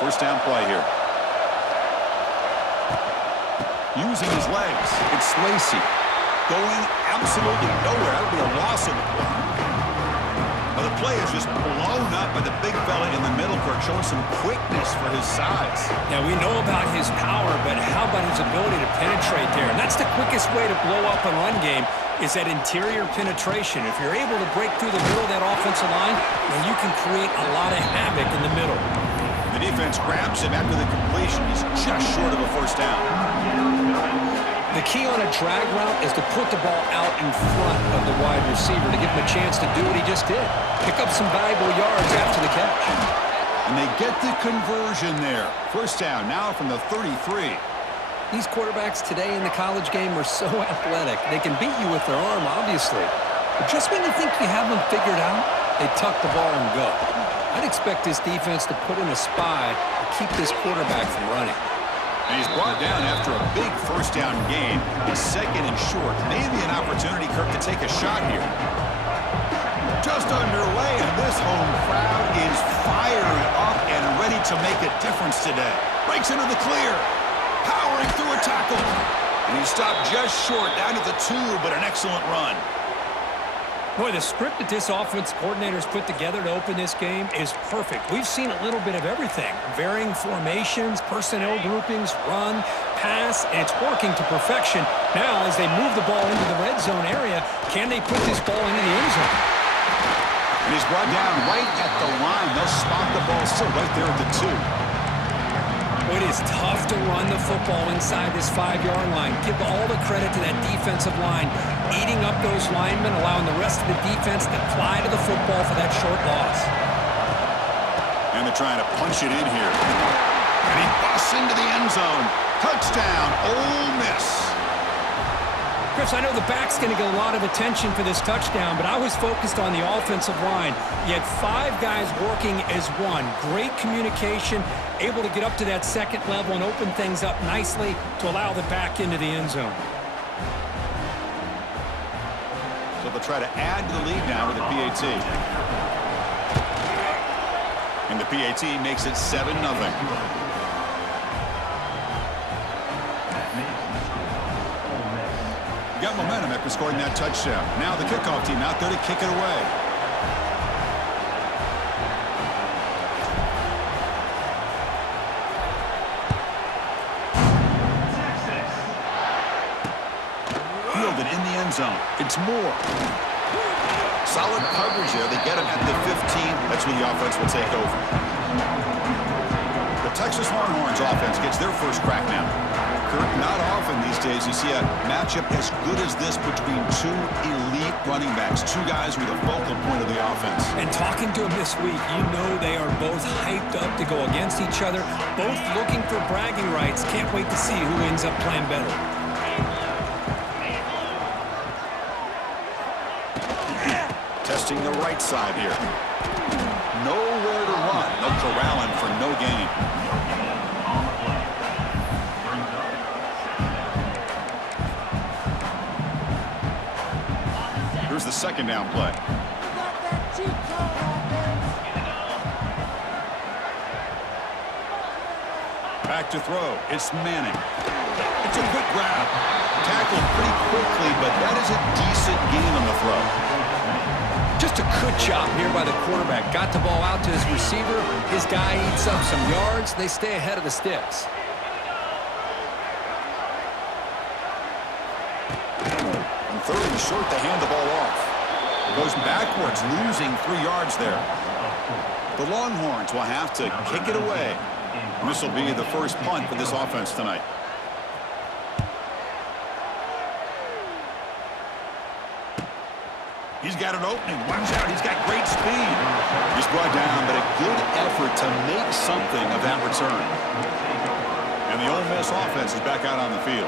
First down play here. Using his legs. It's Lacey. Going absolutely nowhere. That'll be a loss of the play. Well, the play is just blown up by the big fella in the middle, Kirk, showing some quickness for his size. Yeah, we know about his power, but how about his ability to penetrate there? And that's the quickest way to blow up a run game is that interior penetration. If you're able to break through the middle of that offensive line, then you can create a lot of havoc in the middle. The defense grabs him after the completion. He's just short of a first down. The key on a drag route is to put the ball out in front of the wide receiver to give him a chance to do what he just did. Pick up some valuable yards after the catch. And they get the conversion there. First down now from the 33. These quarterbacks today in the college game are so athletic. They can beat you with their arm, obviously. But just when you think you have them figured out, they tuck the ball and go. I'd expect this defense to put in a spy to keep this quarterback from running. And he's brought down after a big first down gain. He's second and short. Maybe an opportunity, Kirk, to take a shot here. Just underway, and this home crowd is fired up and ready to make a difference today. Breaks into the clear. Powering through a tackle. And he stopped just short, down at the 2, but an excellent run. Boy, the script that this offense coordinator's put together to open this game is perfect. We've seen a little bit of everything. Varying formations, personnel groupings, run, pass, and it's working to perfection. Now, as they move the ball into the red zone area, can they put this ball into the end zone? And he's brought down right at the line. They'll spot the ball still right there at the 2. It is tough to run the football inside this 5-yard line. Give all the credit to that defensive line, eating up those linemen, allowing the rest of the defense to fly to the football for that short loss. And they're trying to punch it in here. And he busts into the end zone. Touchdown, Ole Miss. Chris, I know the back's going to get a lot of attention for this touchdown, but I was focused on the offensive line. You had 5 guys working as one. Great communication, able to get up to that second level and open things up nicely to allow the back into the end zone. So they'll try to add to the lead now with the PAT. And the PAT makes it 7-0. Got momentum after scoring that touchdown. Now the kickoff team out there to kick it away. Fielded in the end zone. It's Moore. Solid coverage there. They get him at the 15. That's when the offense will take over. The Texas Longhorns offense gets their first crack now. Kirk, not often these days you see a matchup as good as this between 2 elite running backs, 2 guys who are the focal point of the offense. And talking to them this week, you know they are both hyped up to go against each other, both looking for bragging rights. Can't wait to see who ends up playing better. Testing the right side here. Nowhere to run. They'll corral him for no gain. Here's the second down play. Back to throw. It's Manning. It's a quick grab. Tackled pretty quickly, but that is a decent gain on the throw. Just a good job here by the quarterback. Got the ball out to his receiver. His guy eats up some yards. They stay ahead of the sticks. And third and short, they hand the ball off. Goes backwards, losing 3 yards there. The Longhorns will have to kick it away. And this will be the first punt for this offense tonight. He's got an opening. Watch out. He's got great speed. He's brought down, but a good effort to make something of that return. And the Ole Miss offense is back out on the field.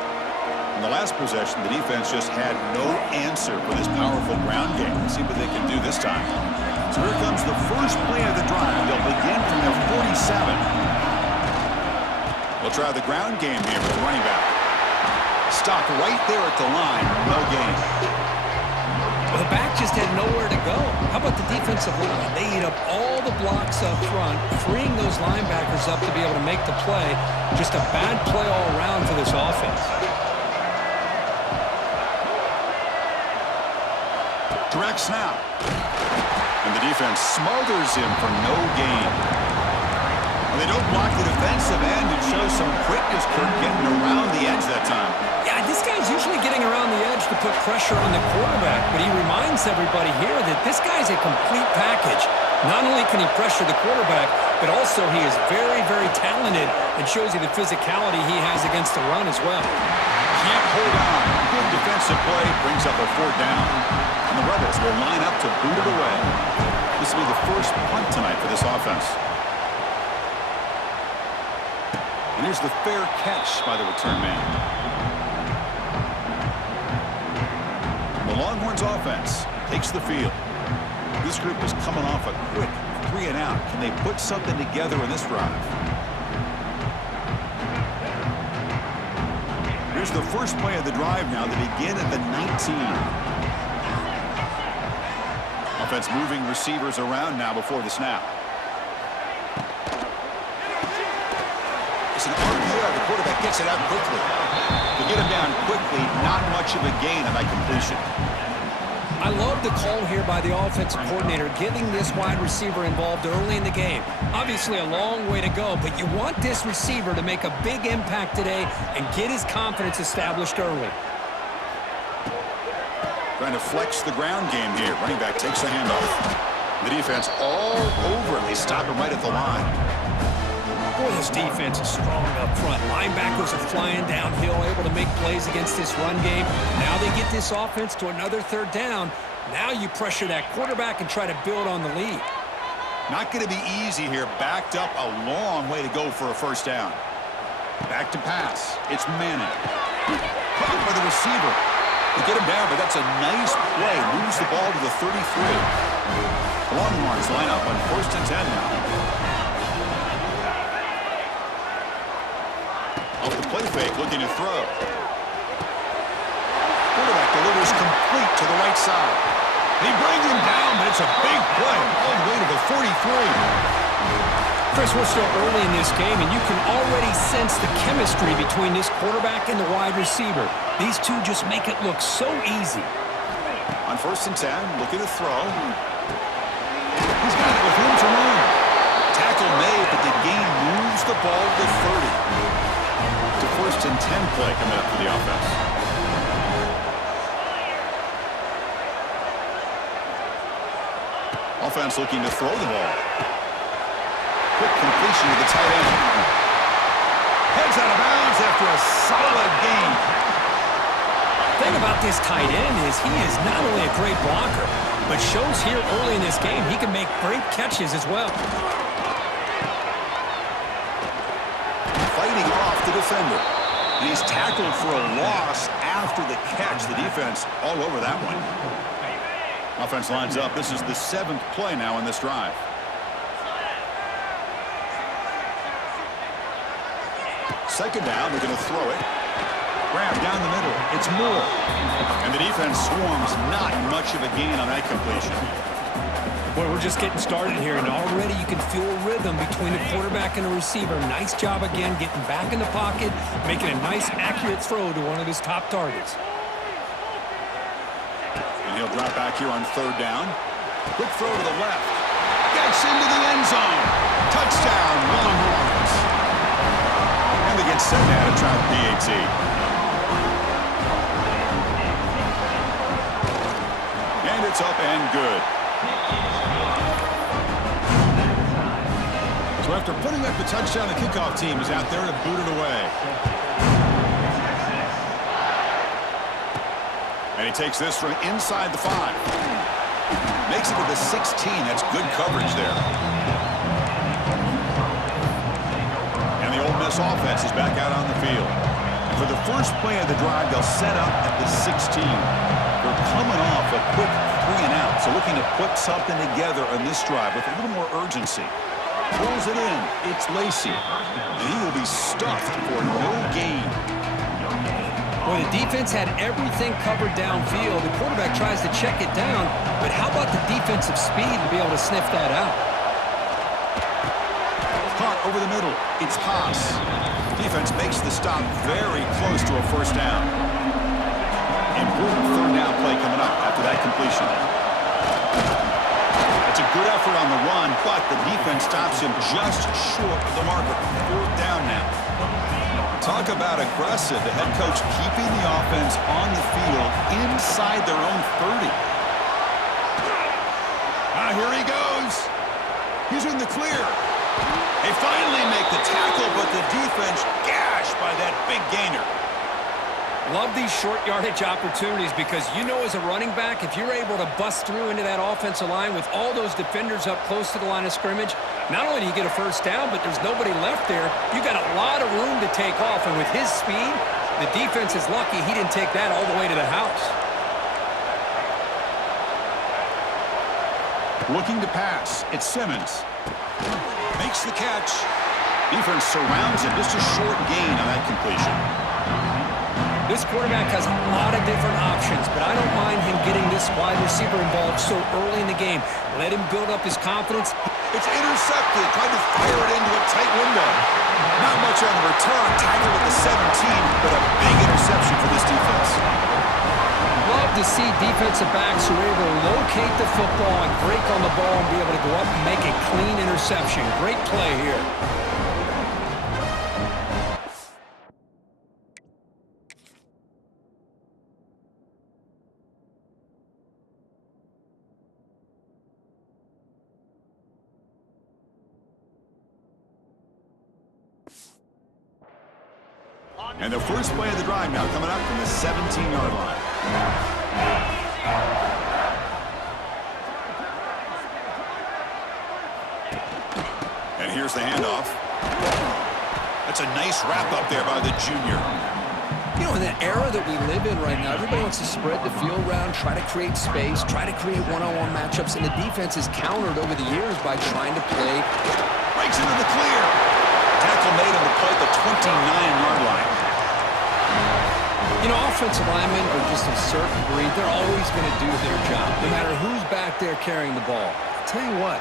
In the last possession, the defense just had no answer for this powerful ground game. Let's see what they can do this time. So here comes the first play of the drive. They'll begin from their 47. They'll try the ground game here with the running back. Stopped right there at the line. No gain. Well, back just had nowhere to go. How about the defensive line? They eat up all the blocks up front, freeing those linebackers up to be able to make the play. Just a bad play all around for this offense. Direct snap. And the defense smothers him for no gain. They don't block the defensive end and show some quickness, Kirk, getting around the edge that time. Yeah, this guy's usually getting around the edge to put pressure on the quarterback, but he reminds everybody here that this guy's a complete package. Not only can he pressure the quarterback, but also he is very, very talented and shows you the physicality he has against the run as well. Can't hold on. Good defensive play brings up a 4th down. And the Rebels will line up to boot it away. This will be the first punt tonight for this offense. And here's the fair catch by the return man. The Longhorns offense takes the field. This group is coming off a quick 3-and-out. Can they put something together in this drive? Here's the first play of the drive now. They begin at the 19. Offense moving receivers around now before the snap. It's an RPO. The quarterback gets it out quickly. To get him down quickly, not much of a gain on that completion. I love the call here by the offensive coordinator, getting this wide receiver involved early in the game. Obviously a long way to go, but you want this receiver to make a big impact today and get his confidence established early. Trying to flex the ground game here. Running back takes the handoff. The defense all over him. They stop him right at the line. Boy, this defense is strong up front. Linebackers are flying downhill, able to make plays against this run game. Now they get this offense to another 3rd down. Now you pressure that quarterback and try to build on the lead. Not going to be easy here. Backed up a long way to go for a 1st down. Back to pass. It's Manning. Caught by the receiver. They get him down, but that's a nice play. Moves the ball to the 33. Longhorns line up on 1st and 10 now. Off the play fake, looking to throw. Quarterback delivers complete to the right side. They bring him down, but it's a big play all the way to the 43. Chris, we're still early in this game, and you can already sense the chemistry between this quarterback and the wide receiver. These two just make it look so easy. On 1st and 10, looking to throw. He's got it with room to run. Tackle made, but the gain moves the ball to 30. To 1st and 10 play coming up for the offense. Offense looking to throw the ball. Quick completion to the tight end. Heads out of bounds after a solid gain. The thing about this tight end is he is not only a great blocker, but shows here early in this game he can make great catches as well. Fighting off the defender. And he's tackled for a loss after the catch. The defense all over that one. Offense lines up. This is the 7th play now in this drive. Second down, they're going to throw it. Grab down the middle. It's Moore. And the defense swarms. Not much of a gain on that completion. Boy, we're just getting started here, and already you can feel a rhythm between the quarterback and the receiver. Nice job again getting back in the pocket, making a nice, accurate throw to one of his top targets. And he'll drop back here on 3rd down. Quick throw to the left. Gets into the end zone. Touchdown, Longhorns. And they get set now to try the PAT. And it's up and good. So after putting up the touchdown, the kickoff team is out there to boot it away. And he takes this from inside the 5. Makes it to the 16. That's good coverage there. And the Ole Miss offense is back out on the field. And for the first play of the drive, they'll set up at the 16. They're coming off a quick 3-and-out, so looking to put something together on this drive with a little more urgency. Throws it in. It's Lacey. And he will be stuffed for no gain. Well, the defense had everything covered downfield. The quarterback tries to check it down, but how about the defensive speed to be able to sniff that out? Caught over the middle. It's Haas. Defense makes the stop very close to a first down. Important third down play coming up after that completion. It's a good effort on the run, but the defense stops him just short of the marker. Fourth down now. Talk about aggressive. The head coach keeping the offense on the field inside their own 30. Here he goes. He's in the clear. They finally make the tackle, but the defense gashed by that big gainer. Love these short yardage opportunities because you know as a running back, if you're able to bust through into that offensive line with all those defenders up close to the line of scrimmage, not only do you get a first down, but there's nobody left there. You got a lot of room to take off, and with his speed, the defense is lucky he didn't take that all the way to the house. Looking to pass. It's Simmons. Makes the catch. Defense surrounds him. Just a short gain on that completion. This quarterback has a lot of different options, but I don't mind him getting this wide receiver involved so early in the game. Let him build up his confidence. It's intercepted. Tried to fire it into a tight window. Not much on the return. Tackled at the 17, but a big interception for this defense. Love to see defensive backs who are able to locate the football and break on the ball and be able to go up and make a clean interception. Great play here. And the first play of the drive now coming up from the 17-yard line. And here's the handoff. That's a nice wrap up there by the junior. You know, in the era that we live in right now, everybody wants to spread the field around, try to create space, try to create one-on-one matchups, and the defense is countered over the years by trying to play. Breaks into the clear. Tackle made on the play at the 29-yard line. You know, offensive linemen are just a certain breed. They're always going to do their job, no matter who's back there carrying the ball. I'll tell you what,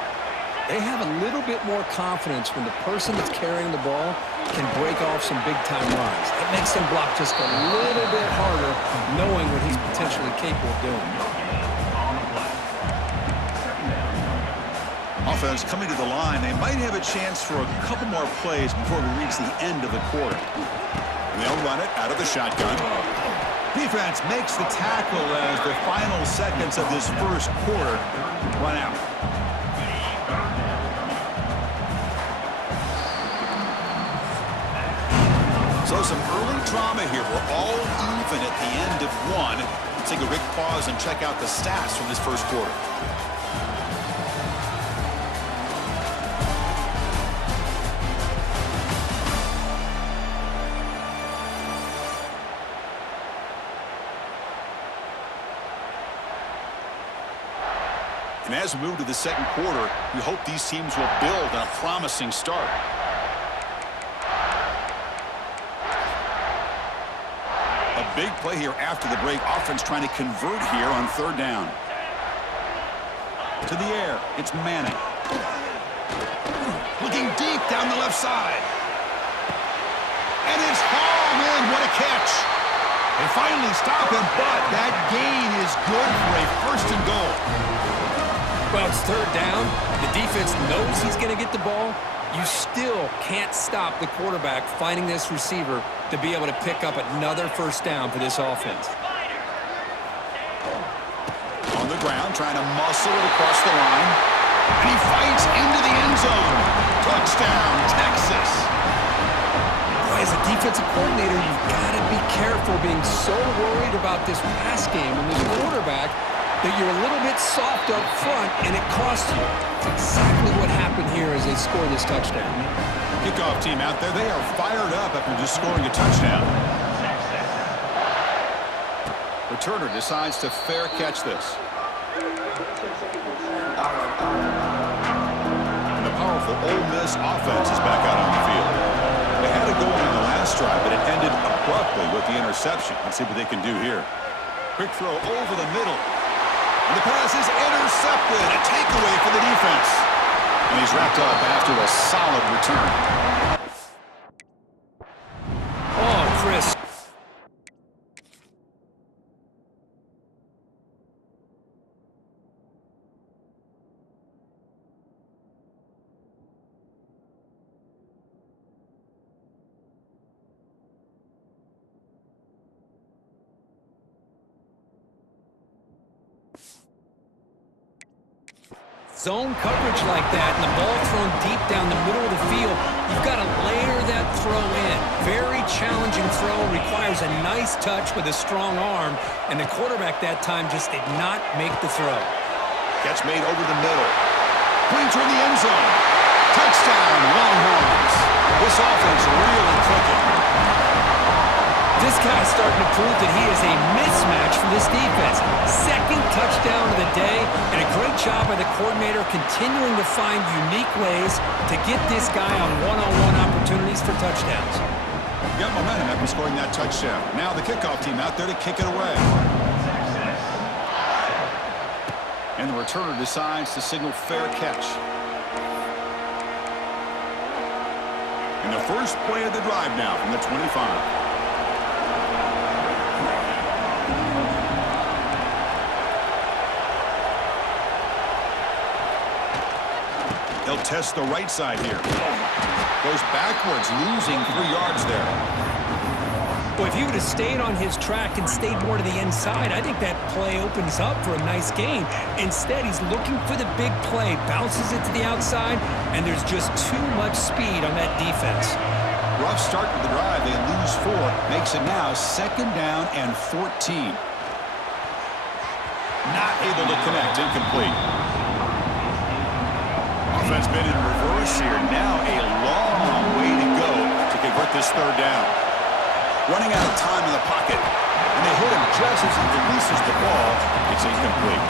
they have a little bit more confidence when the person that's carrying the ball can break off some big-time runs. It makes them block just a little bit harder, knowing what he's potentially capable of doing. Offense coming to the line. They might have a chance for a couple more plays before we reach the end of the quarter. And they'll run it out of the shotgun. Defense makes the tackle as the final seconds of this first quarter run out. So some early drama here. We're all even at the end of one. Let's take a quick pause and check out the stats from this first quarter. And as we move to the second quarter, we hope these teams will build on a promising start. A big play here after the break. Offense trying to convert here on third down. To the air. It's Manning. Looking deep down the left side. And it's hauled in. What a catch. They finally stop him, but that gain is good for a first and goal. Well, it's third down. The defense knows he's going to get the ball. You still can't stop the quarterback finding this receiver to be able to pick up another first down for this offense. On the ground, trying to muscle it across the line. And he fights into the end zone. Touchdown, Texas. As a defensive coordinator, you've got to be careful being so worried about this pass game and this quarterback that you're a little bit soft up front, and it costs you. It's exactly what happened here as they score this touchdown. Kickoff team out there, they are fired up after just scoring a touchdown. Returner decides to fair catch this. And the powerful Ole Miss offense is back out on the field. They had it going on the last drive, but it ended abruptly with with the interception. Let's see what they can do here. Quick throw over the middle. And the pass is intercepted. A takeaway for the defense. And he's wrapped up after a solid return. Oh, Chris. Zone coverage like that and the ball thrown deep down the middle of the field, you've got to layer that throw in. Very challenging throw, requires a nice touch with a strong arm, and the quarterback that time just did not make the throw. Catch made over the middle. Points toward the end zone. Touchdown, Longhorns. This offense really clicking. This guy's starting to prove that he is a mismatch for this defense. Second touchdown of the day, and a great job by the coordinator continuing to find unique ways to get this guy on one-on-one opportunities for touchdowns. Got momentum after scoring that touchdown. Now the kickoff team out there to kick it away. And the returner decides to signal fair catch. And the first play of the drive now from the 25. They'll test the right side here. Goes backwards, losing 3 yards there. Well, if he would have stayed on his track and stayed more to the inside, I think that play opens up for a nice gain. Instead, he's looking for the big play, bounces it to the outside, and there's just too much speed on that defense. Rough start to the drive. They lose 4. Makes it now 2nd down and 14. Not able to connect. Incomplete. Offense been in reverse here. Now a long way to go to convert this 3rd down. Running out of time in the pocket. And they hit him just as he releases the ball. It's incomplete.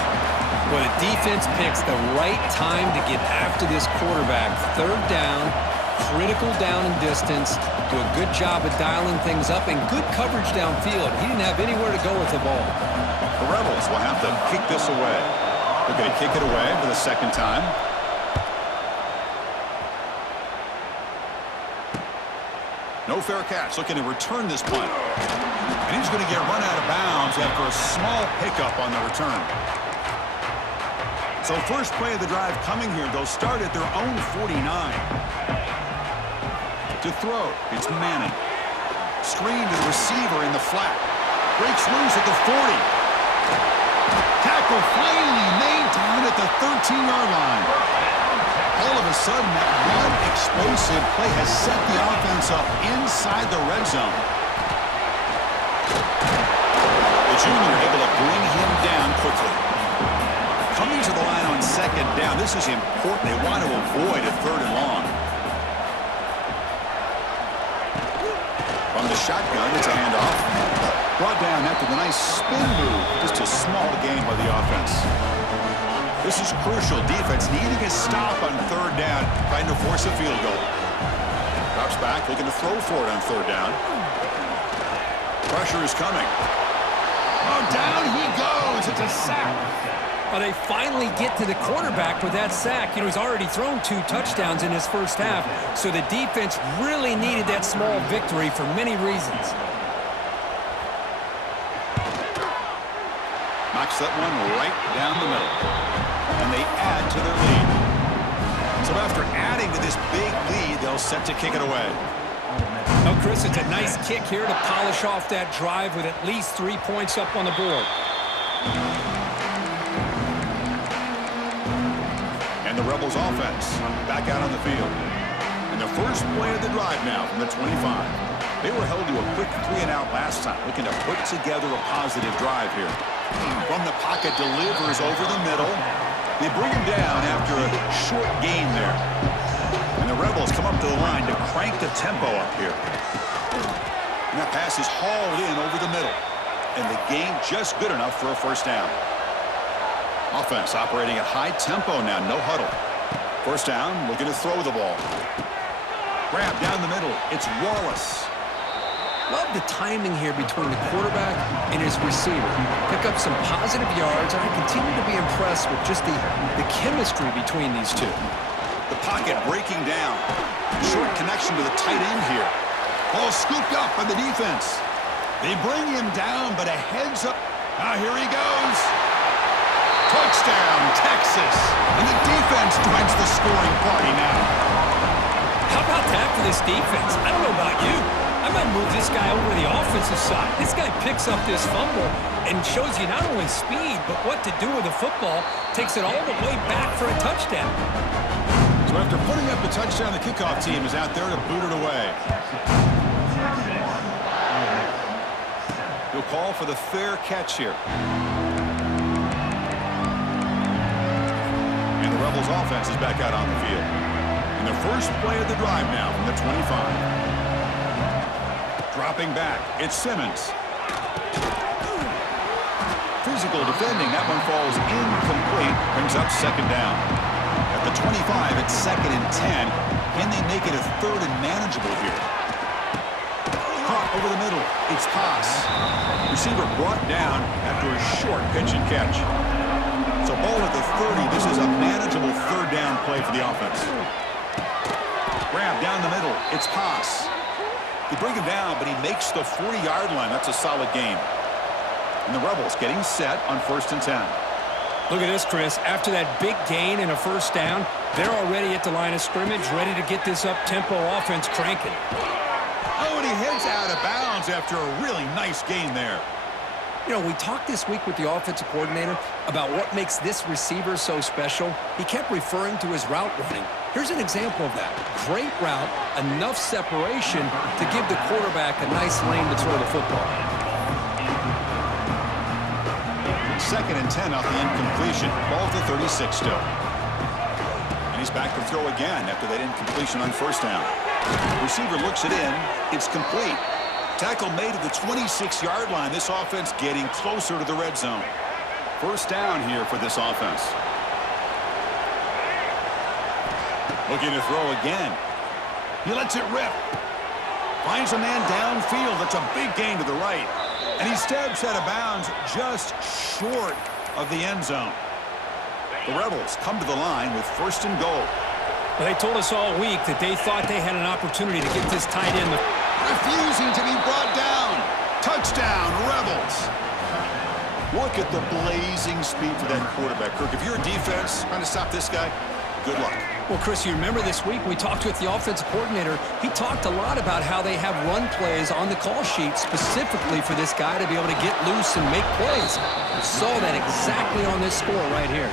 Well, the defense picks the right time to get after this quarterback. 3rd down, critical down and distance. Do a good job of dialing things up and good coverage downfield. He didn't have anywhere to go with the ball. The Rebels will have to kick this away. They're going to kick it away for the 2nd time. No fair catch, looking to return this punt. And he's going to get run out of bounds after a small pickup on the return. So first play of the drive coming here. They'll start at their own 49. To throw, it's Manning. Screen to the receiver in the flat. Breaks loose at the 40. Tackle finally made down at the 13-yard line. All of a sudden, that one explosive play has set the offense up inside the red zone. The junior able to bring him down quickly. Coming to the line on 2nd down. This is important. They want to avoid a 3rd and long. From the shotgun, it's a handoff. Brought down after the nice spin move. Just a small gain by the offense. This is crucial. Defense needing a stop on 3rd down, trying to force a field goal. Drops back, looking to throw for it on 3rd down. Pressure is coming. Oh, down he goes. It's a sack. Well, they finally get to the quarterback with that sack. You know, he's already thrown 2 touchdowns in his first half, so the defense really needed that small victory for many reasons. Knocks that one right down the middle. And they add to their lead. So after adding to this big lead, they'll set to kick it away. Oh, Chris, it's a nice kick here to polish off that drive with at least 3 points up on the board. And the Rebels offense back out on the field. And the first play of the drive now from the 25. They were held to a quick 3-and-out last time, looking to put together a positive drive here. From the pocket, delivers over the middle. They bring him down after a short gain there. And the Rebels come up to the line to crank the tempo up here. And that pass is hauled in over the middle. And the gain just good enough for a 1st down. Offense operating at high tempo now, no huddle. 1st down, looking to throw the ball. Grab down the middle. It's Wallace. Love the timing here between the quarterback and his receiver. Pick up some positive yards, and I continue to be impressed with just the chemistry between these two. The pocket breaking down. Short connection to the tight end here. Ball scooped up by the defense. They bring him down, but a heads up. Now here he goes. Touchdown, Texas. And the defense joins the scoring party now. How about that for this defense? I don't know about you. I might move this guy over to the offensive side. This guy picks up this fumble and shows you not only speed, but what to do with the football. Takes it all the way back for a touchdown. So after putting up the touchdown, the kickoff team is out there to boot it away. He'll call for the fair catch here. And the Rebels offense is back out on the field. And the first play of the drive now from the 25. Dropping back, it's Simmons. Physical defending, that one falls incomplete, brings up second down. At the 25, it's 2nd and 10. Can they make it a 3rd and manageable here? Caught over the middle, it's Haas. Receiver brought down after a short pitch and catch. So ball at the 30, this is a manageable 3rd down play for the offense. Grab down the middle, it's Haas. They bring him down, but he makes the 40-yard line. That's a solid game. And the Rebels getting set on 1st and 10. Look at this, Chris. After that big gain and a first down, they're already at the line of scrimmage, ready to get this up-tempo offense cranking. Oh, and he heads out of bounds after a really nice gain there. You know, we talked this week with the offensive coordinator about what makes this receiver so special. He kept referring to his route running. Here's an example of that. Great route, enough separation to give the quarterback a nice lane to throw the football. 2nd and 10 off the incompletion. Ball to 36 still. And he's back to throw again after that incompletion on 1st down. Receiver looks it in. It's complete. Tackle made at the 26-yard line. This offense getting closer to the red zone. 1st down here for this offense. Looking to throw again. He lets it rip. Finds a man downfield. That's a big gain to the right. And he steps out of bounds just short of the end zone. The Rebels come to the line with 1st and goal. Well, they told us all week that they thought they had an opportunity to get this tight end. Refusing to be brought down. Touchdown, Rebels. Look at the blazing speed for that quarterback. Kirk, if you're a defense trying to stop this guy, good luck. Well, Chris, you remember this week we talked with the offensive coordinator. He talked a lot about how they have run plays on the call sheet specifically for this guy to be able to get loose and make plays. We saw that exactly on this score right here.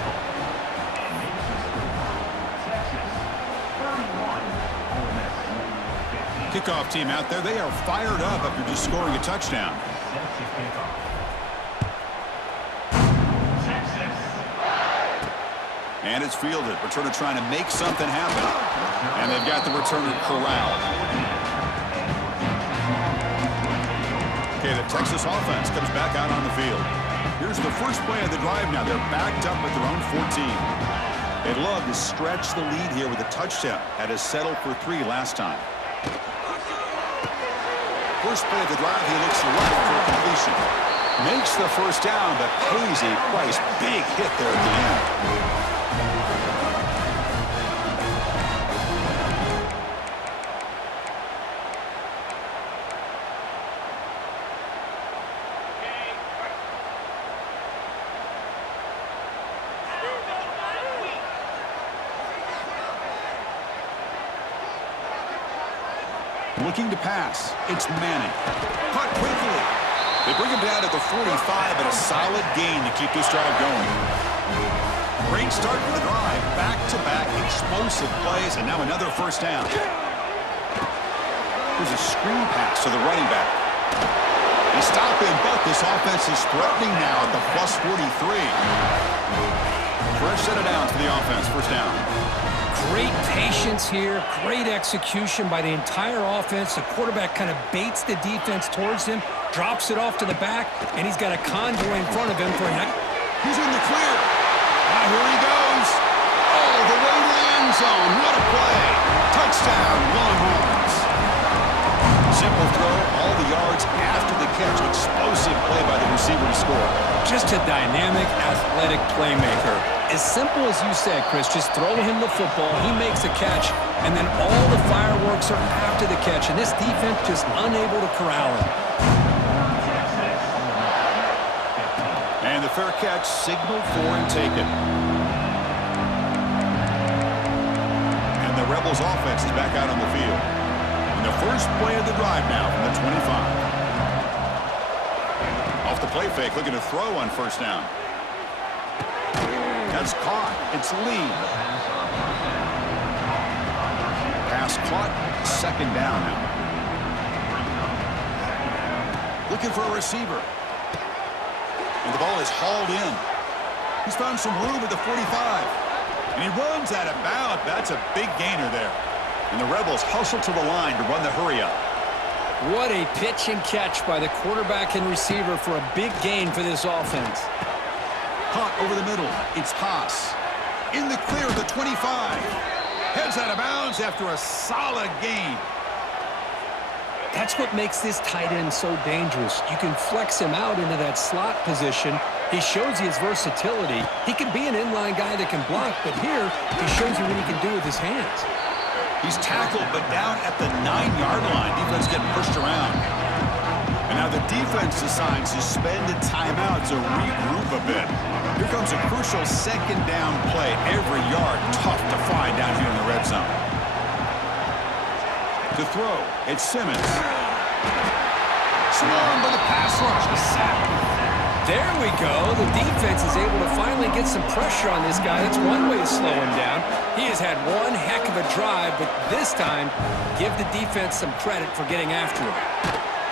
Kickoff team out there, they are fired up after just scoring a touchdown. And it's fielded. Returner trying to make something happen. And they've got the returner corralled. Okay, the Texas offense comes back out on the field. Here's the first play of the drive now. They're backed up at their own 14. They'd love to stretch the lead here with a touchdown. Had to settle for 3 last time. First play of the drive, he looks left for completion. Makes the first down, but pays a price. Big hit there at the end. Looking to pass. It's Manning. Caught quickly. They bring him down at the 45, and a solid gain to keep this drive going. Great start for the drive. Back-to-back explosive plays, and now another first down. There's a screen pass to the running back. They stop him, but this offense is threatening now at the plus 43. Fresh set of downs for the offense. First down. Great patience here, great execution by the entire offense. The quarterback kind of baits the defense towards him, drops it off to the back, and he's got a convoy in front of him for a night. He's in the clear. Now here he goes. Oh, the way to the end zone. What a play. Touchdown, Longhorns. Simple throw all the yards after the catch. Explosive play by the receiver to score. Just a dynamic, athletic playmaker. As simple as you said, Chris, just throw him the football, he makes a catch, and then all the fireworks are after the catch, and this defense just unable to corral him. And the fair catch signaled for and taken. And the Rebels offense is back out on the field. And the first play of the drive now from the 25. Off the play fake, looking to throw on first down. That's caught. It's Lee. Pass caught. Second down now. Looking for a receiver. And the ball is hauled in. He's found some room at the 45. And he runs out of bounds. That's a big gainer there. And the Rebels hustle to the line to run the hurry up. What a pitch and catch by the quarterback and receiver for a big gain for this offense. Caught over the middle. It's Haas. In the clear of the 25. Heads out of bounds after a solid gain. That's what makes this tight end so dangerous. You can flex him out into that slot position. He shows you his versatility. He can be an inline guy that can block, but here he shows you what he can do with his hands. He's tackled, but down at the 9-yard line. Defense getting pushed around. And now the defense decides to spend a timeout to regroup a bit. Here comes a crucial second down play. Every yard tough to find down here in the red zone. To throw, it's Simmons. Swarmed by the pass rush. The sack. There we go. The defense is able to finally get some pressure on this guy. That's one way to slow him down. He has had one heck of a drive, but this time, give the defense some credit for getting after him.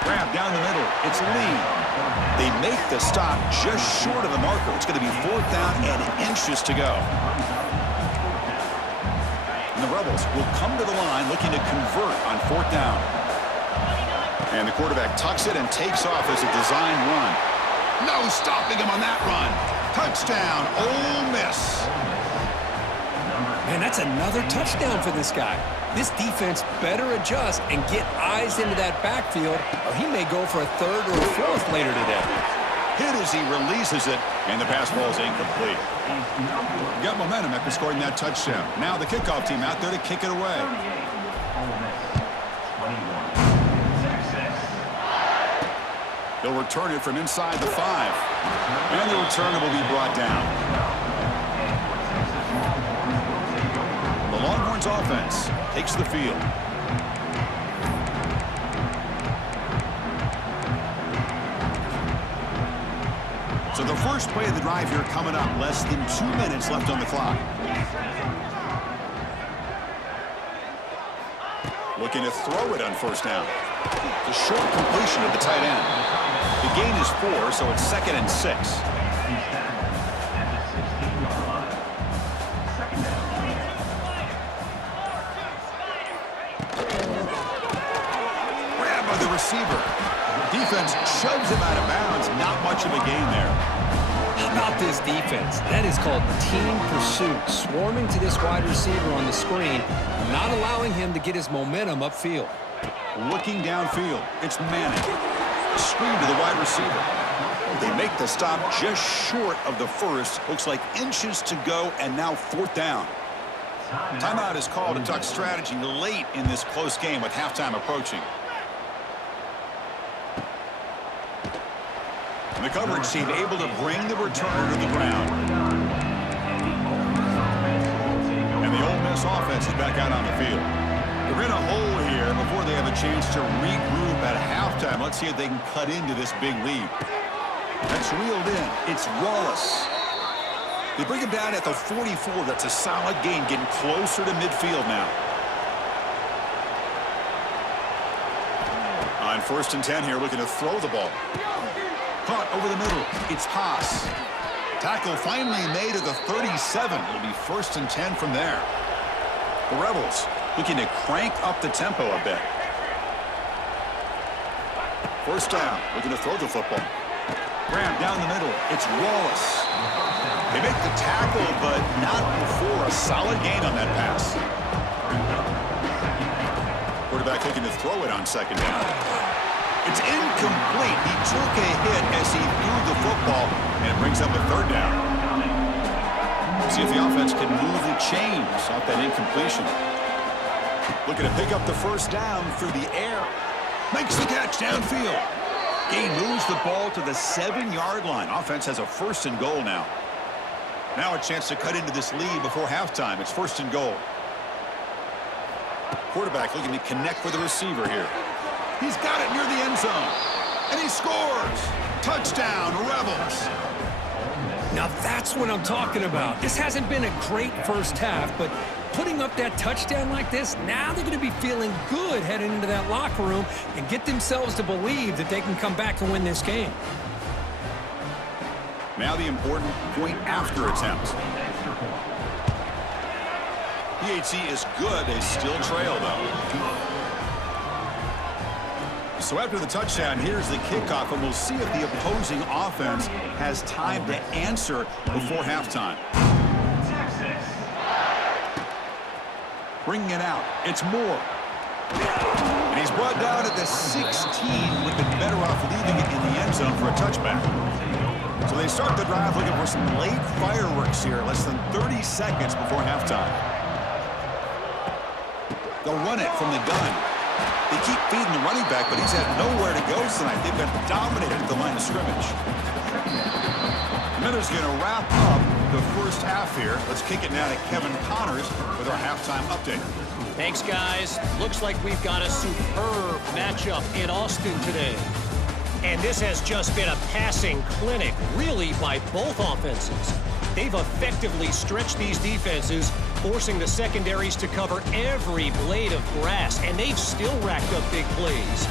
Grab down the middle. It's Lee. They make the stop just short of the marker. It's going to be fourth down and inches to go. And the Rebels will come to the line looking to convert on fourth down. And the quarterback tucks it and takes off as a design run. No stopping him on that run. Touchdown, Ole Miss. Man, that's another touchdown for this guy. This defense better adjust and get eyes into that backfield, or he may go for a third or a fourth later today. Hit as he releases it, and the pass ball is incomplete. Got momentum after scoring that touchdown. Now the kickoff team out there to kick it away. They'll return it from inside the 5. And the returner will be brought down. The Longhorns offense takes the field. So the first play of the drive here coming up. Less than 2 minutes left on the clock. Looking to throw it on first down. The short completion of the tight end. The gain is 4, so it's 2nd and 6. Grab by the receiver. Defense shoves him out of bounds. Not much of a gain there. How about this defense? That is called team pursuit. Swarming to this wide receiver on the screen, not allowing him to get his momentum upfield. Looking downfield, it's Manning. Screen to the wide receiver. They make the stop just short of the first. Looks like inches to go, and now fourth down. Timeout is called to talk strategy late in this close game with halftime approaching. The coverage team able to bring the returner to the ground. And the Ole Miss offense is back out on the field. They're in a hole here before they have a chance to regroup at halftime. Let's see if they can cut into this big lead. That's reeled in. It's Wallace. They bring him down at the 44. That's a solid gain, getting closer to midfield now. On 1st and 10 here, looking to throw the ball. Caught over the middle. It's Haas. Tackle finally made at the 37. It'll be 1st and 10 from there. The Rebels looking to crank up the tempo a bit. First down, looking to throw the football. Grab down the middle. It's Wallace. They make the tackle, but not before a solid gain on that pass. Quarterback looking to throw it on 2nd down. It's incomplete. He took a hit as he threw the football, and it brings up a third down. See if the offense can move the chains off that incompletion. Looking to pick up the first down through the air. Makes the catch downfield. He moves the ball to the 7-yard line. Offense has a 1st and goal now. Now a chance to cut into this lead before halftime. It's 1st and goal. Quarterback looking to connect with the receiver here. He's got it near the end zone. And he scores. Touchdown, Rebels. Now that's what I'm talking about. This hasn't been a great first half, but putting up that touchdown like this, now they're going to be feeling good heading into that locker room and get themselves to believe that they can come back and win this game. Now the important point after attempt. PAT is good. They still trail, though. So after the touchdown, here's the kickoff, and we'll see if the opposing offense has time to answer before halftime. Bringing it out. It's Moore. And he's brought down at the 16. Would have been better off leaving it in the end zone for a touchback. So they start the drive looking for some late fireworks here, less than 30 seconds before halftime. They'll run it from the gun. They keep feeding the running back, but he's had nowhere to go tonight. They've been dominated at the line of scrimmage. Miller's going to wrap up the first half here. Let's kick it now to Kevin Connors with our halftime update. Thanks, guys. Looks like we've got a superb matchup in Austin today. And this has just been a passing clinic, really, by both offenses. They've effectively stretched these defenses, forcing the secondaries to cover every blade of grass, and they've still racked up big plays.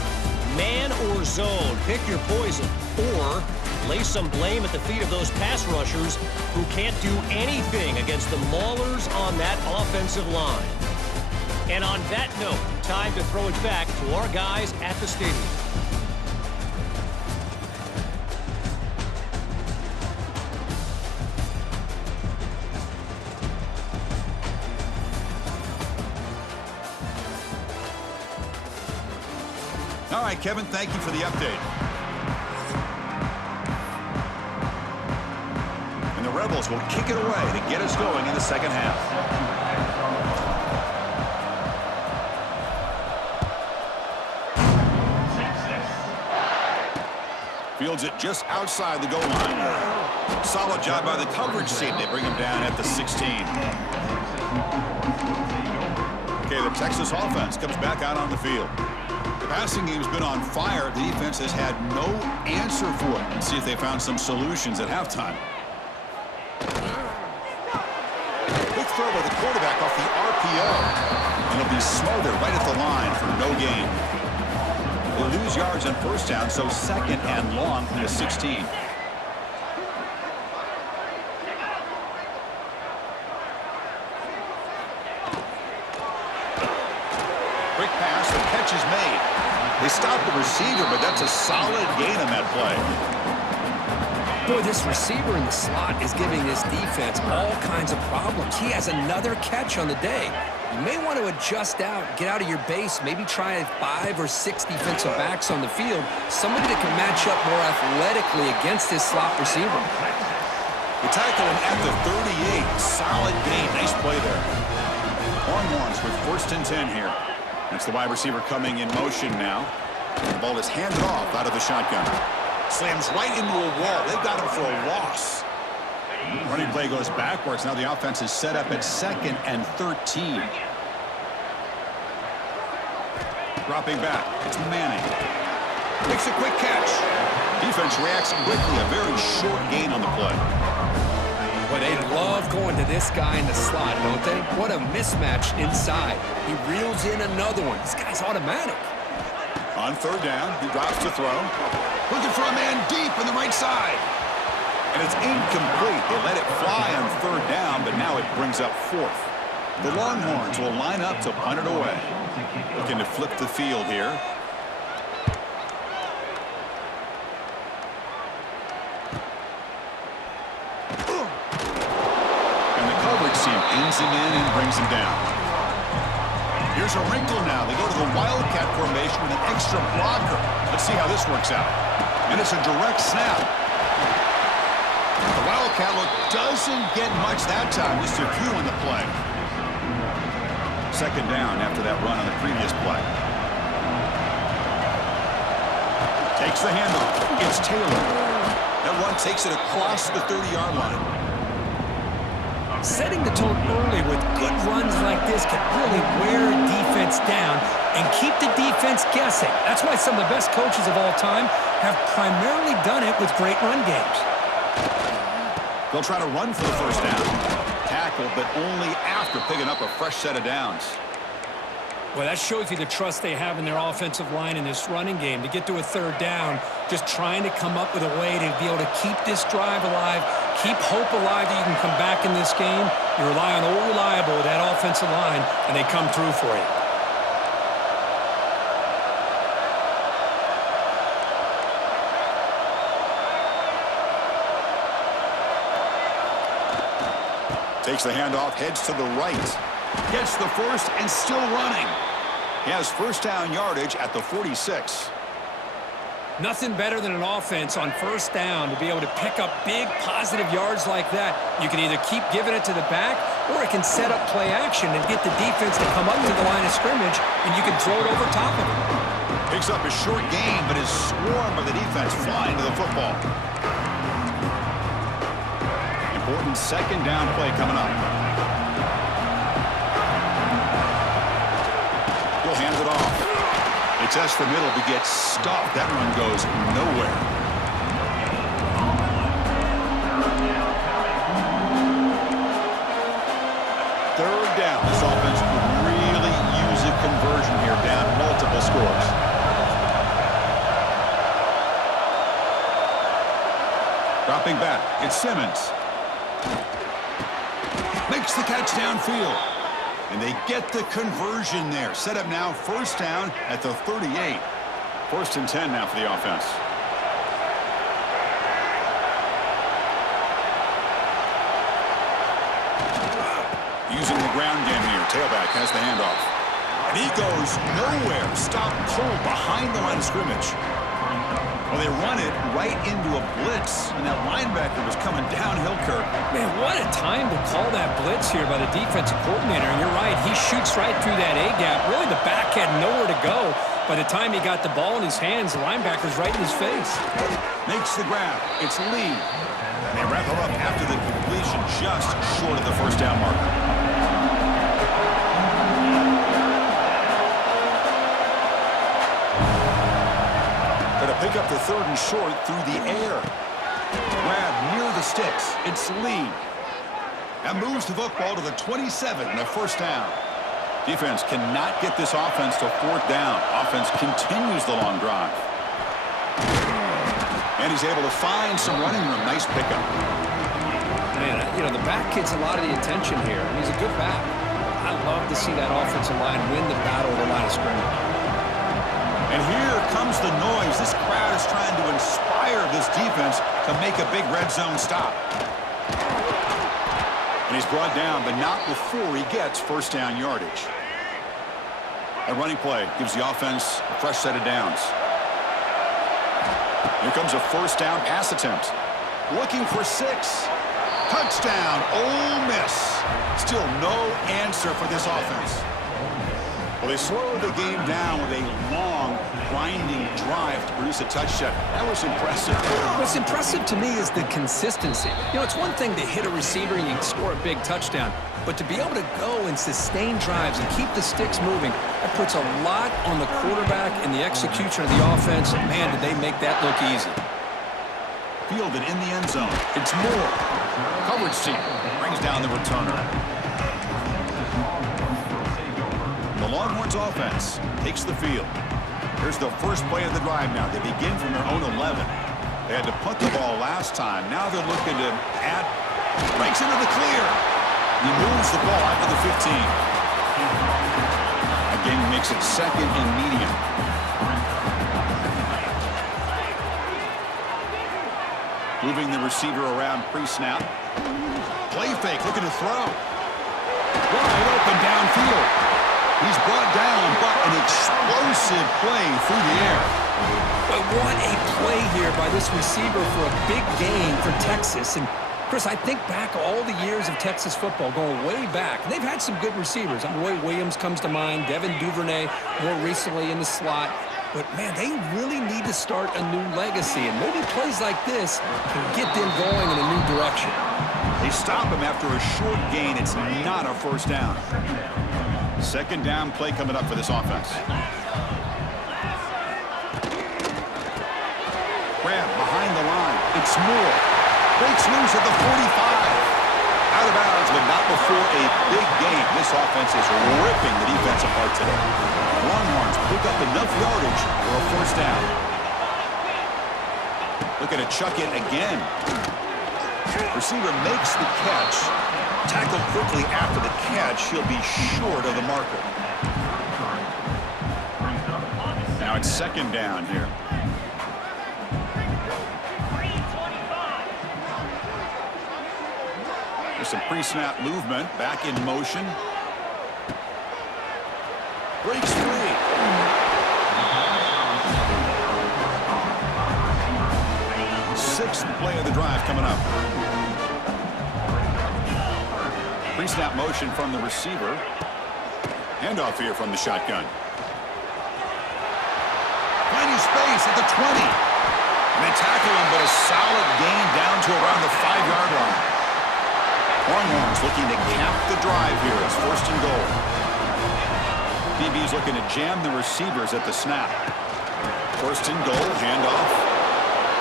Man or zone, pick your poison, or lay some blame at the feet of those pass rushers who can't do anything against the maulers on that offensive line. And on that note, time to throw it back to our guys at the stadium. All right, Kevin, thank you for the update. And the Rebels will kick it away to get us going in the second half. Fields it just outside the goal line. Solid job by the coverage team. They bring him down at the 16. Okay, the Texas offense comes back out on the field. The passing game's been on fire. The defense has had no answer for it. Let's see if they found some solutions at halftime. Quick throw by the quarterback off the RPO. And it'll be smothered right at the line for no gain. They'll lose yards on first down, so 2nd and long from the 16. Quick pass, the catch is made. They stopped the receiver, but that's a solid gain on that play. Boy, this receiver in the slot is giving this defense all kinds of problems. He has another catch on the day. You may want to adjust out, get out of your base, maybe try 5 or 6 defensive backs on the field, somebody that can match up more athletically against this slot receiver. The tackle him at the 38. Solid gain. Nice play there. Longhorns with 1st and 10 here. That's the wide receiver coming in motion now. The ball is handed off out of the shotgun. Slams right into a wall. They've got him for a loss. Running play goes backwards. Now the offense is set up at 2nd and 13. Dropping back. It's Manning. Makes a quick catch. Defense reacts quickly. A very short gain on the play. But they love going to this guy in the slot, don't they? What a mismatch inside. He reels in another one. This guy's automatic. On 3rd down, he drops to throw. Looking for a man deep on the right side. And it's incomplete. They let it fly on 3rd down, but now it brings up 4th. The Longhorns will line up to punt it away. Looking to flip the field here. Team pins him in and brings him down. Here's a wrinkle now. They go to the Wildcat formation with an extra blocker. Let's Let's see how this works out. And it's a direct snap. The Wildcat look doesn't get much that time. Just a few on the play. Second down after that run on the previous play. Takes the handoff. It's Taylor. That run takes it across the 30-yard line. Setting the tone early with good runs like this can really wear a defense down and keep the defense guessing. That's why some of the best coaches of all time have primarily done it with great run games. They'll try to run for the first down. Tackle, but only after picking up a fresh set of downs. Well, that shows you the trust they have in their offensive line in this running game. To get to a third down, just trying to come up with a way to be able to keep this drive alive, keep hope alive that you can come back in this game. You rely on old reliable, that offensive line, and they come through for you. Takes the handoff, heads to the right. Gets the first and still running. He has first down yardage at the 46. Nothing better than an offense on first down to be able to pick up big positive yards like that. You can either keep giving it to the back, or it can set up play action and get the defense to come up to the line of scrimmage, and you can throw it over top of it. Picks up a short gain, but is swarmed by the defense flying to the football. Important second down play coming up. He'll hand it off. They test the middle, but gets stopped. That run goes nowhere. Third down. This offense could really use a conversion here, down multiple scores. Dropping back, it's Simmons. Makes the catch downfield. And they get the conversion there. Set up now, first down at the 38. First and 10 now for the offense. Using the ground game here. Tailback has the handoff. And he goes nowhere. Stop pulled behind the line of scrimmage. Well, they run it right into a blitz, and that linebacker was coming downhill, Kirk. Man, what a time to call that blitz here by the defensive coordinator. And you're right, he shoots right through that A-gap. Really, the back had nowhere to go. By the time he got the ball in his hands, the linebacker's right in his face. Makes the grab. It's Lee. And they wrap it up after the completion, just short of the first down marker. Pick up the third and short through the air. Grab near the sticks. It's Lee. That moves the football to the 27 and a first down. Defense cannot get this offense to fourth down. Offense continues the long drive. And he's able to find some running room. Nice pickup. Man, you know, the back gets a lot of the attention here. And he's a good back. I love to see that offensive line win the battle of the line of scrimmage. And here comes the noise. This crowd is trying to inspire this defense to make a big red zone stop. And he's brought down, but not before he gets first down yardage. A running play gives the offense a fresh set of downs. Here comes a first down pass attempt. Looking for 6. Touchdown, Ole Miss. Still no answer for this offense. Well, they slowed the game down with a long, grinding drive to produce a touchdown. That was impressive. What's impressive to me is the consistency. You know, it's one thing to hit a receiver and you can score a big touchdown, but to be able to go and sustain drives and keep the sticks moving, that puts a lot on the quarterback and the execution of the offense. Man, did they make that look easy. Fielded in the end zone. It's Moore. Coverage team brings down the returner. The Longhorns offense takes the field. Here's the first play of the drive now. They begin from their own 11. They had to punt the ball last time. Now they're looking to add. Breaks into the clear. He moves the ball out to the 15. Again, makes it second and medium. Moving the receiver around pre-snap. Play fake, looking to throw. Wide open downfield. He's brought down, but an explosive play through the air. But what a play here by this receiver for a big gain for Texas. And Chris, I think back all the years of Texas football, going way back. They've had some good receivers. Roy Williams comes to mind, Devin Duvernay more recently in the slot. But, man, they really need to start a new legacy. And maybe plays like this can get them going in a new direction. They stop him after a short gain. It's not a first down. Second down play coming up for this offense. Grab behind the line. It's Moore. Breaks loose at the 45. Out of bounds, but not before a big game. This offense is ripping the defense apart today. Longhorns pick up enough yardage for a first down. Looking to chuck it again. Receiver makes the catch. Tackled quickly after the catch. He'll be short of the marker. Now it's second down here. There's some pre-snap movement. Back in motion. Breaks free. Sixth play of the drive coming up. Pre-snap motion from the receiver. Handoff here from the shotgun. Finding space at the 20. And they tackle him, but a solid gain down to around the 5-yard line. Longhorns looking to cap the drive here. It's first and goal. DB's looking to jam the receivers at the snap. First and goal, handoff.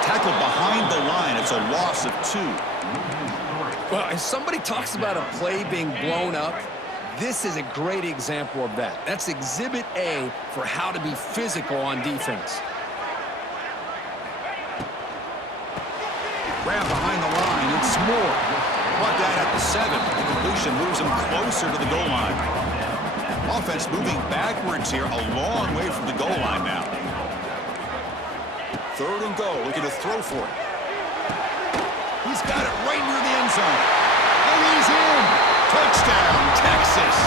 Tackled behind the line. It's a loss of 2. Well, if somebody talks about a play being blown up, this is a great example of that. That's Exhibit A for how to be physical on defense. Grab behind the line. It's Moore. Brought down at the 7. The completion moves him closer to the goal line. Offense moving backwards here, a long way from the goal line now. Third and goal, looking to throw for it. He's got it right near the end zone. And he's in. Touchdown, Texas.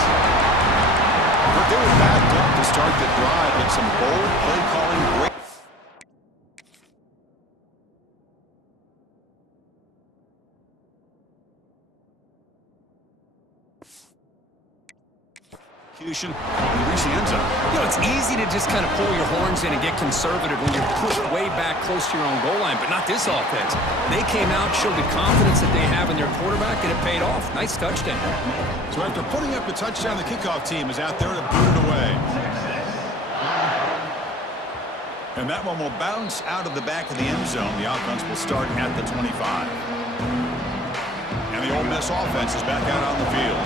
But they were backed up to start the drive, but some bold play calling. Great. Execution. And reach the end zone. You know, it's easy to just kind of pull your horns in and get conservative when you're pushed way back close to your own goal line, but not this offense. They came out, showed the confidence that they have in their quarterback, and it paid off. Nice touchdown. So after putting up the touchdown, the kickoff team is out there to boot it away. And that one will bounce out of the back of the end zone. The offense will start at the 25. And the Ole Miss offense is back out on the field.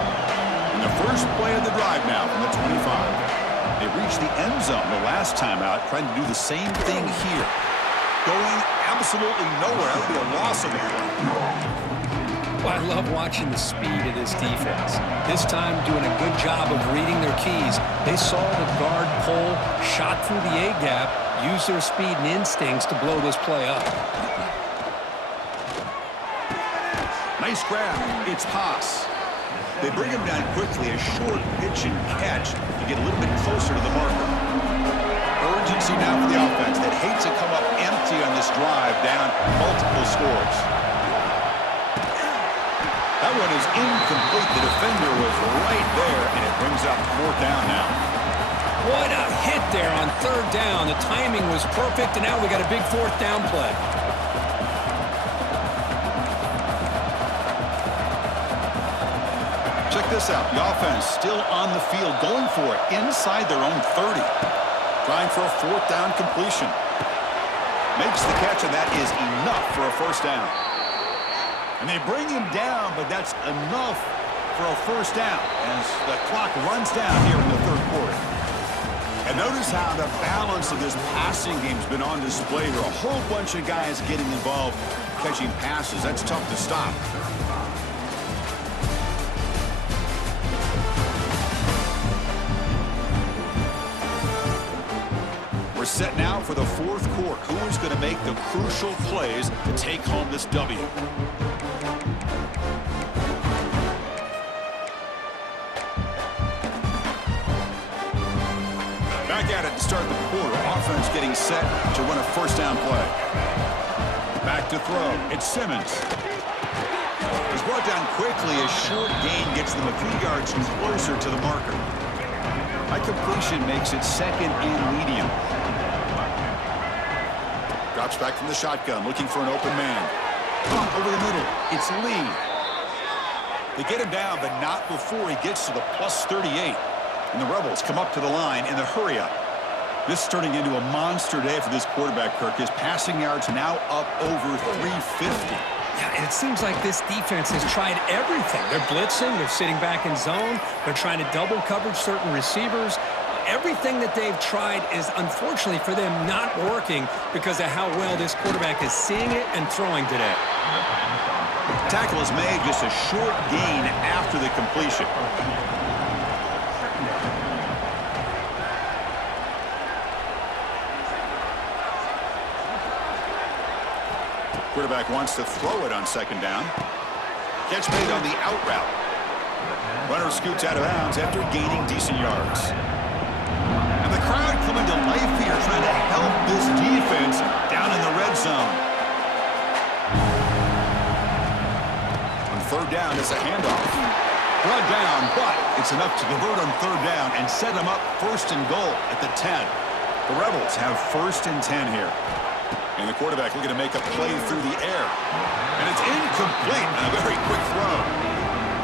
And the first play of the drive now from the 25. They reached the end zone the last time out, trying to do the same thing here. Going absolutely nowhere. That would be a loss of the play. Well, I love watching the speed of this defense. This time doing a good job of reading their keys. They saw the guard pull, shot through the A-gap, used their speed and instincts to blow this play up. Nice grab. It's Haas. They bring him down quickly, a short pitch and catch to get a little bit closer to the marker. Urgency now for the offense that hates to come up empty on this drive, down multiple scores. That one is incomplete. The defender was right there, and it brings up fourth down now. What a hit there on third down. The timing was perfect, and now we got a big fourth down play. Check this out. The offense still on the field, going for it inside their own 30. Trying for a fourth down completion. Makes the catch, and that is enough for a first down. And they bring him down, but that's enough for a first down as the clock runs down here in the third quarter. And notice how the balance of this passing game has been on display here. A whole bunch of guys getting involved catching passes. That's tough to stop. We're set now for the fourth quarter. Who is going to make the crucial plays to take home this W? Start the quarter. Offense getting set to run a first down play. Back to throw. It's Simmons. He's brought down quickly. A short gain gets them a few yards closer to the marker. High completion makes it second and medium. Drops back from the shotgun, looking for an open man. Over the middle. It's Lee. They get him down, but not before he gets to the plus 38. And the Rebels come up to the line in the hurry-up. This is turning into a monster day for this quarterback, Kirk. His passing yards now up over 350. Yeah, and it seems like this defense has tried everything. They're blitzing. They're sitting back in zone. They're trying to double coverage certain receivers. Everything that they've tried is, unfortunately for them, not working because of how well this quarterback is seeing it and throwing today. Tackle is made, just a short gain after the completion. Quarterback wants to throw it on second down. Catch made on the out route. Runner scoots out of bounds after gaining decent yards. And the crowd coming to life here, trying to help this defense down in the red zone. On third down, it's a handoff. Brought down, but it's enough to convert on third down and set them up first and goal at the 10. The Rebels have first and 10 here. And the quarterback looking to make a play through the air. And it's incomplete and a very quick throw.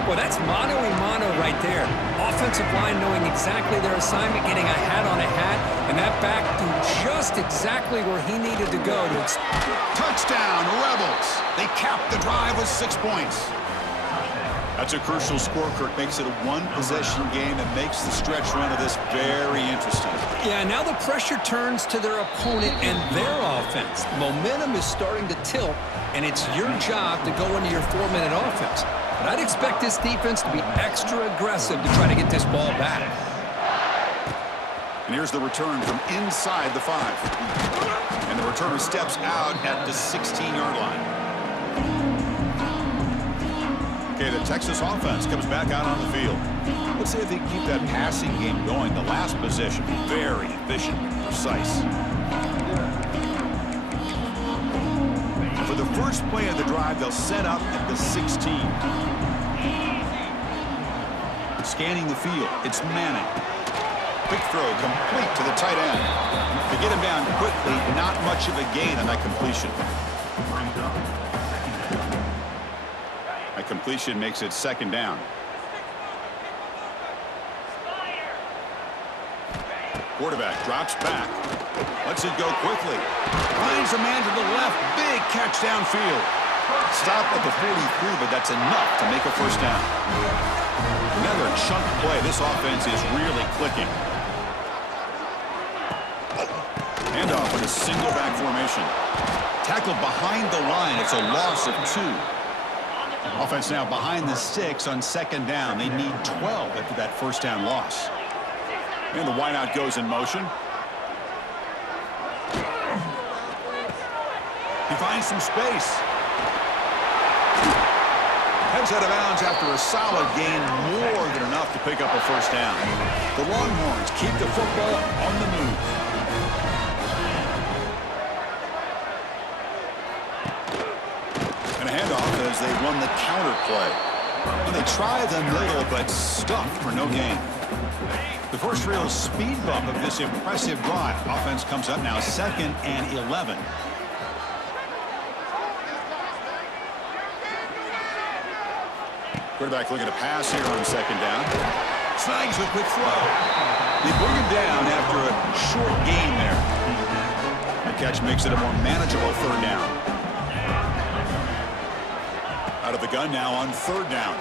Well, that's mano-a-mano right there. Offensive line knowing exactly their assignment, getting a hat on a hat, and that back to just exactly where he needed to go. Touchdown, Rebels. They cap the drive with 6 points. That's a crucial score, Kirk. Makes it a one-possession game and makes the stretch run of this very interesting. Yeah, now the pressure turns to their opponent and their offense. Momentum is starting to tilt, and it's your job to go into your 4-minute offense. But I'd expect this defense to be extra aggressive to try to get this ball back. And here's the return from inside the 5. And the returner steps out at the 16-yard line. Okay, the Texas offense comes back out on the field. Let's see if they can keep that passing game going. The last possession, very efficient, precise. And for the first play of the drive, they'll set up at the 16. Scanning the field, it's Manning. Quick throw, complete to the tight end. They get him down quickly, not much of a gain on that completion. That completion makes it second down. Quarterback drops back. Lets it go quickly. Finds a man to the left. Big catch downfield. Stop at the 43, but that's enough to make a first down. Another chunk play. This offense is really clicking. Handoff in a single back formation. Tackled behind the line. It's a loss of 2. Offense now behind the 6 on second down. They need 12 after that first down loss. And the wideout goes in motion. He finds some space. Heads out of bounds after a solid gain, more than enough to pick up a first down. The Longhorns keep the football on the move. And a handoff as they run the counter play. And they try the middle, but stuffed for no gain. The first real speed bump of this impressive drive. Offense comes up now 2nd and 11. Quarterback looking to pass here on second down. Snags a quick throw. They bring him down after a short gain there. The catch makes it a more manageable third down. Out of the gun now on third down.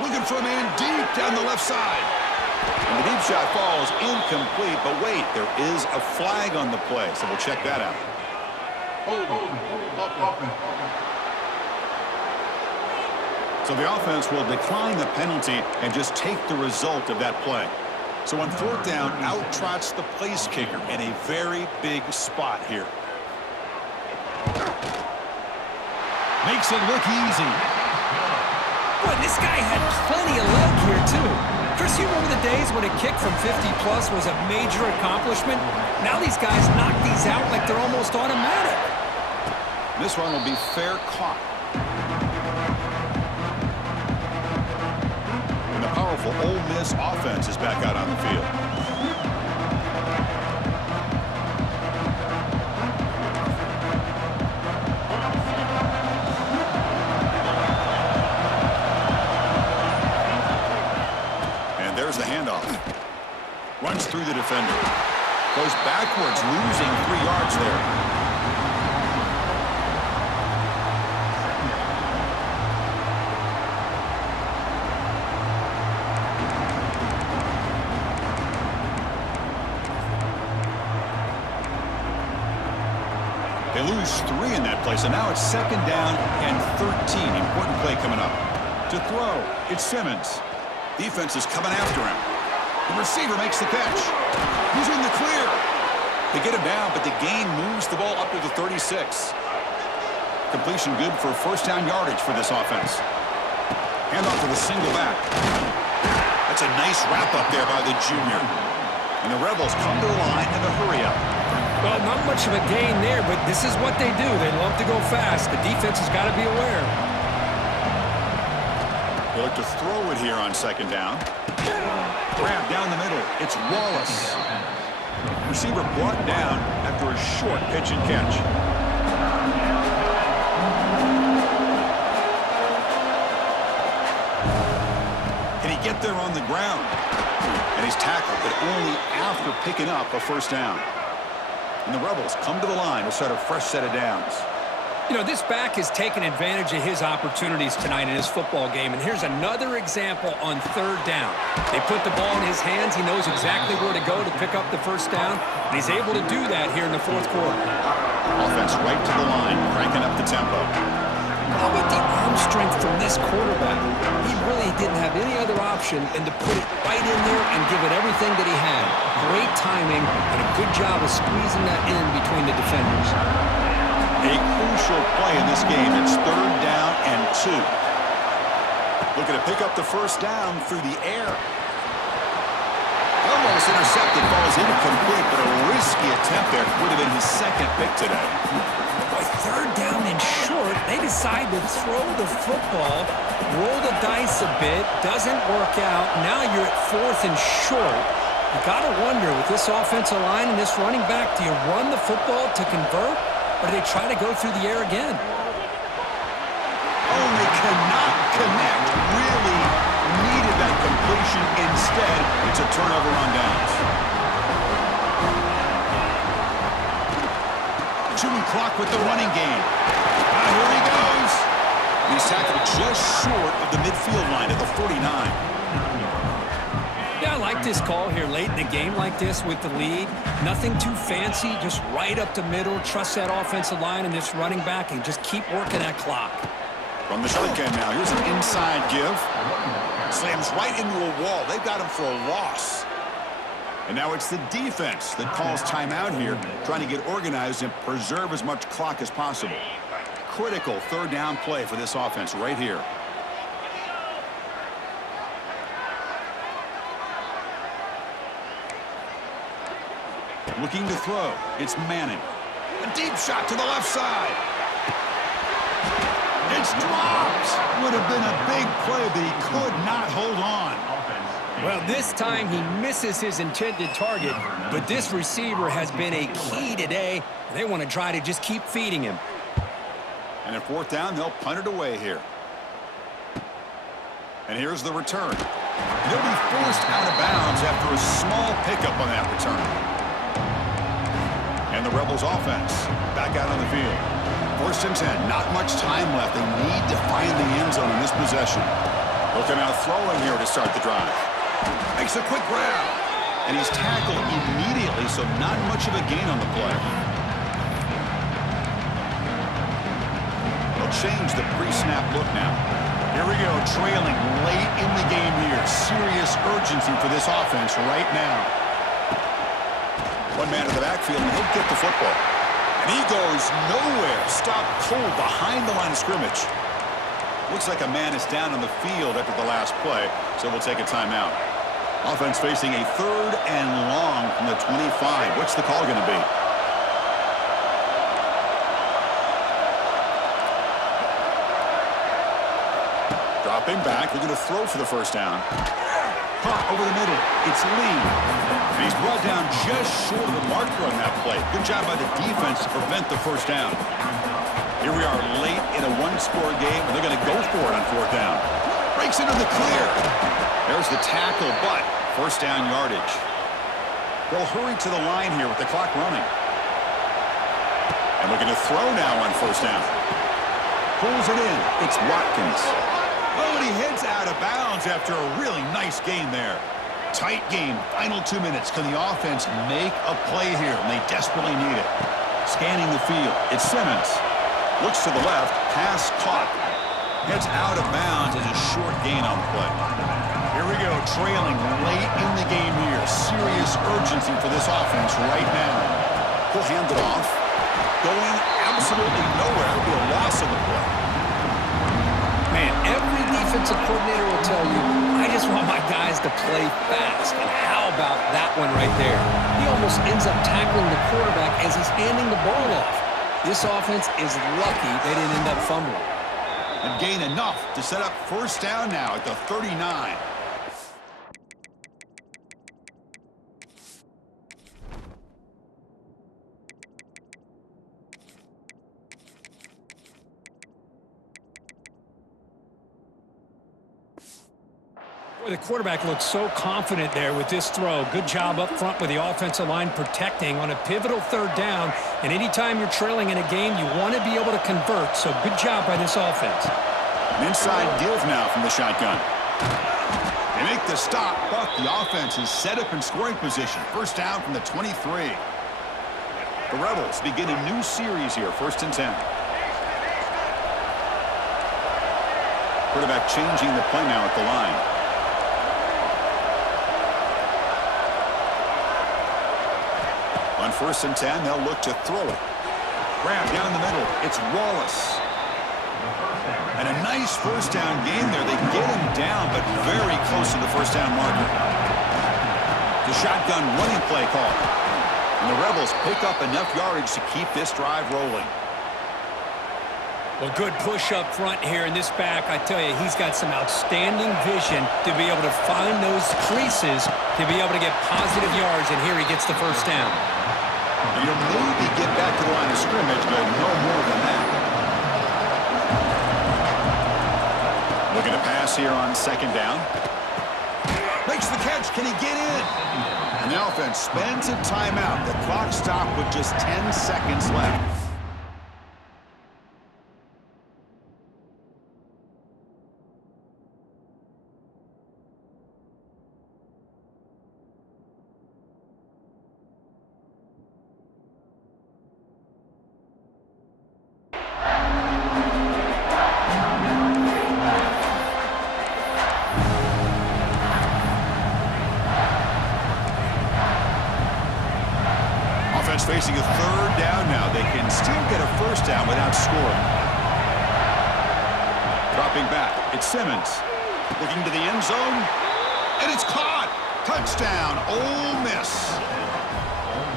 Looking for a man deep down the left side. And the deep shot falls incomplete, but wait, there is a flag on the play, so we'll check that out. So the offense will decline the penalty and just take the result of that play. So on fourth down, out trots the place kicker in a very big spot here. Makes it look easy. Boy, this guy had plenty of leg here, too. Chris, you remember the days when a kick from 50-plus was a major accomplishment? Now these guys knock these out like they're almost automatic. This one will be fair caught. And the powerful Ole Miss offense is back out on the field. And there's the handoff. Runs through the defender. Goes backwards, losing 3 yards there. They lose 3 in that play, so now it's 2nd down and 13. Important play coming up. To throw, it's Simmons. Defense is coming after him. The receiver makes the catch. He's in the clear. They get him down, but the gain moves the ball up to the 36. Completion good for first down yardage for this offense. Handoff to the single back. That's a nice wrap-up there by the junior. And the Rebels come to the line in a hurry-up. Well, not much of a gain there, but this is what they do. They love to go fast. The defense has got to be aware. They look to throw it here on 2nd down. Grab down the middle. It's Wallace. Receiver brought down after a short pitch and catch. Can he get there on the ground? And he's tackled, but only after picking up a first down. And the Rebels come to the line to start a fresh set of downs. You know, this back has taken advantage of his opportunities tonight in his football game. And here's another example on 3rd down. They put the ball in his hands. He knows exactly where to go to pick up the first down. And he's able to do that here in the 4th quarter. Offense right to the line, cranking up the tempo. How about the arm strength from this quarterback? He really didn't have any other option than to put it right in there and give it everything that he had. Great timing and a good job of squeezing that in between the defenders. A crucial play in this game. It's 3rd down and 2. Looking to pick up the first down through the air. Almost intercepted, falls incomplete, but a risky attempt there. Would have been his 2nd pick today. With 3rd down and short, they decide to throw the football, roll the dice a bit, doesn't work out. Now you're at 4th and short. You got to wonder, with this offensive line and this running back, do you run the football to convert, or do they try to go through the air again? Oh, they cannot connect. Really needed that completion. Instead, it's a turnover on downs. Chewing clock with the running game. Here he goes. He's tackled just short of the midfield line at the 49. Yeah, I like this call here late in the game like this with the lead. Nothing too fancy, just right up the middle. Trust that offensive line and this running back and just keep working that clock. From the shotgun now, here's an inside give. Slams right into a wall. They've got him for a loss. And now it's the defense that calls timeout here, trying to get organized and preserve as much clock as possible. Critical 3rd down play for this offense right here. Looking to throw. It's Manning. A deep shot to the left side. It's dropped. Would have been a big play, but he could not hold on. Well, this time he misses his intended target, but this receiver has been a key today. They want to try to just keep feeding him. And at 4th down, they'll punt it away here. And here's the return. He'll be forced out of bounds after a small pickup on that return. And the Rebels offense back out on the field. 1st and 10, not much time left. They need to find the end zone in this possession. They'll come out throwing here to start the drive. Makes a quick grab. And he's tackled immediately, so not much of a gain on the play. They'll change the pre-snap look now. Here we go, trailing late in the game here. Serious urgency for this offense right now. One man in the backfield, and he'll get the football. And he goes nowhere. Stopped cold behind the line of scrimmage. Looks like a man is down on the field after the last play, so we'll take a timeout. Offense facing a 3rd and long from the 25. What's the call going to be? Dropping back. They're going to throw for the first down. Caught over the middle. It's Lee. And he's brought down just short of the marker on that play. Good job by the defense to prevent the first down. Here we are late in a one-score game, and they're going to go for it on 4th down. Breaks into the clear. There's the tackle, but first down yardage. They'll hurry to the line here with the clock running. And looking to throw now on 1st down. Pulls it in. It's Watkins. Oh, and he heads out of bounds after a really nice game there. Tight game. Final 2 minutes. Can the offense make a play here? And they desperately need it. Scanning the field. It's Simmons. Looks to the left. Pass caught. Heads out of bounds as a short gain on the play. Here we go. Trailing late in the game here. Serious urgency for this offense right now. He'll hand it off. Going absolutely nowhere. It'll be a loss of the play. Man, every defensive coordinator will tell you, I just want my guys to play fast. And how about that one right there? He almost ends up tackling the quarterback as he's handing the ball off. This offense is lucky they didn't end up fumbling. And gain enough to set up first down now at the 39. Boy, the quarterback looks so confident there with this throw. Good job up front with the offensive line protecting on a pivotal 3rd down. And anytime you're trailing in a game, you want to be able to convert. So good job by this offense. An inside give now from the shotgun. They make the stop, but the offense is set up in scoring position. First down from the 23. The Rebels begin a new series here, 1st and 10. Quarterback changing the play now at the line. On 1st and 10, they'll look to throw it. Grab down the middle. It's Wallace. And a nice first down gain there. They get him down, but very close to the first down marker. The shotgun running play call. And the Rebels pick up enough yardage to keep this drive rolling. Well, good push up front here in this back. I tell you, he's got some outstanding vision to be able to find those creases to be able to get positive yards, and here he gets the first down. You'll maybe get back to the line of scrimmage, but no more than that. Looking to pass here on 2nd down. Makes the catch. Can he get in? And the offense spends a timeout. The clock stopped with just 10 seconds left. Facing a 3rd down now. They can still get a first down without scoring. Dropping back. It's Simmons. Looking to the end zone. And it's caught. Touchdown, Ole Miss.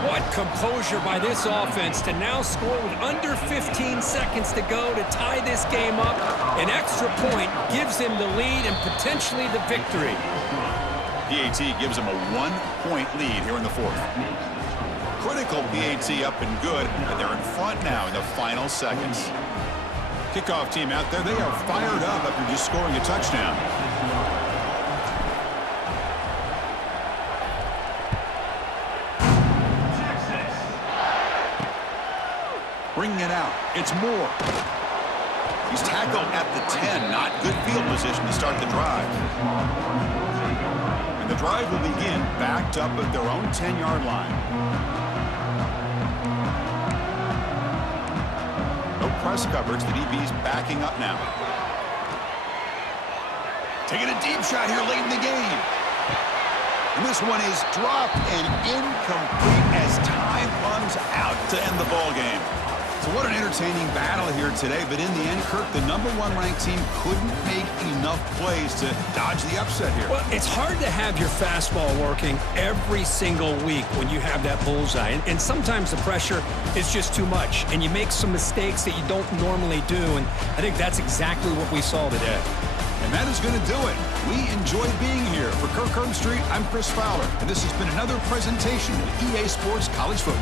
What composure by this offense to now score with under 15 seconds to go to tie this game up. An extra point gives him the lead and potentially the victory. PAT gives them a 1-point lead here in the 4th. Critical PAT up and good, but they're in front now in the final seconds. Kickoff team out there, they are fired up after just scoring a touchdown. Bringing it out, it's Moore. He's tackled at the 10, not good field position to start the drive. And the drive will begin backed up at their own 10-yard line. Press coverage. The DB's backing up now. Taking a deep shot here late in the game. And this one is dropped and incomplete as time runs out to end the ball game. So what an entertaining battle here today, but in the end, Kirk, the #1 ranked team couldn't make enough plays to dodge the upset here. Well, it's hard to have your fastball working every single week when you have that bullseye. And sometimes the pressure is just too much, and you make some mistakes that you don't normally do. And I think that's exactly what we saw today. And that is going to do it. We enjoyed being here. For Kirk Herbstreit, I'm Chris Fowler, and this has been another presentation of EA Sports College Football.